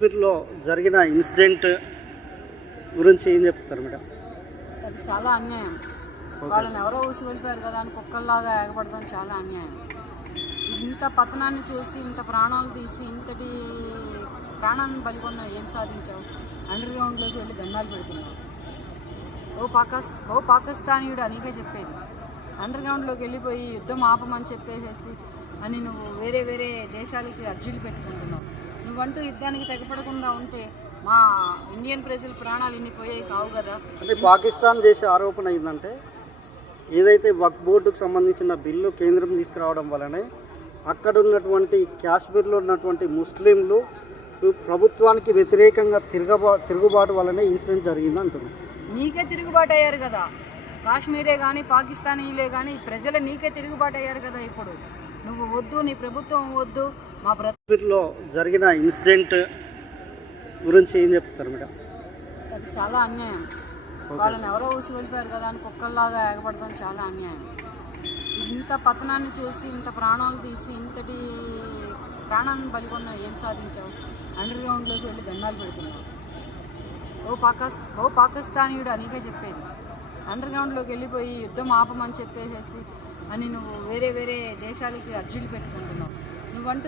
కాశ్మీర్లో జరిగిన ఇన్సిడెంట్ గురించి ఏం చెప్తారు మేడం? అది చాలా అన్యాయం. వాళ్ళని ఎవరో ఊసి వెళ్ళిపోయారు కదా అని కుక్కల్లాగా ఎగబడతాం చాలా అన్యాయం. ఇంత పతనాన్ని చేసి ఇంత ప్రాణాలు తీసి ఇంతటి ప్రాణాన్ని బలికొన్న ఏం సాధించావు? అండర్ గ్రౌండ్లోకి వెళ్ళి దండాలు పెడుతున్నావు. ఓ పాకిస్ ఓ పాకిస్తానీయుడు అనిగే చెప్పేది. అండర్ గ్రౌండ్లోకి వెళ్ళిపోయి యుద్ధం ఆపమని చెప్పేసేసి అని నువ్వు వేరే వేరే దేశాలకి అర్జీలు పెట్టుకుంటున్నావు. నువ్వంటూ యుద్ధానికి తెగపడకుండా ఉంటే మా ఇండియన్ ప్రజల ప్రాణాలు ఇన్ని పోయాయి కావు కదా. అంటే పాకిస్తాన్ చేసే ఆరోపణ ఏంటంటే ఏదైతే వక్ బోర్డుకు సంబంధించిన బిల్లు కేంద్రం తీసుకురావడం వల్లనే అక్కడ ఉన్నటువంటి కాశ్మీర్లో ఉన్నటువంటి ముస్లింలు ప్రభుత్వానికి వ్యతిరేకంగా తిరగబా తిరుగుబాటు వల్లనే ఇన్సిడెంట్ జరిగింది అంటున్నారు నీకే తిరుగుబాటు అయ్యారు కదా. కాశ్మీరే కానీ పాకిస్తానీలే కానీ ప్రజలు నీకే తిరుగుబాటు అయ్యారు కదా ఇప్పుడు. నువ్వు వద్దు నీ ప్రభుత్వం వద్దు మా బ్ర కాశ్మీర్లో జరిగిన ఇన్సిడెంట్ గురించి ఏం చెప్తారు మేడం? అది చాలా అన్యాయం. వాళ్ళని ఎవరో ఊసి వెళ్ళిపోయారు కదా అని కుక్కల్లాగా ఎగబడతాం చాలా అన్యాయం. ఇంత పతనాన్ని చేసి ఇంత ప్రాణాలు తీసి ఇంతటి ప్రాణాన్ని బలికొన్న ఏం సాధించావు? అండర్ గ్రౌండ్లోకి వెళ్ళి దండాలు పెడుతున్నావు. ఓ పాకిస్ ఓ పాకిస్తానీయుడు అనిగే చెప్పేది. అండర్ గ్రౌండ్లోకి వెళ్ళిపోయి యుద్ధం ఆపమని చెప్పేసేసి అని నువ్వు వేరే వేరే దేశాలకి అర్జీలు పెట్టుకుంటున్నావు. నువ్వంటూ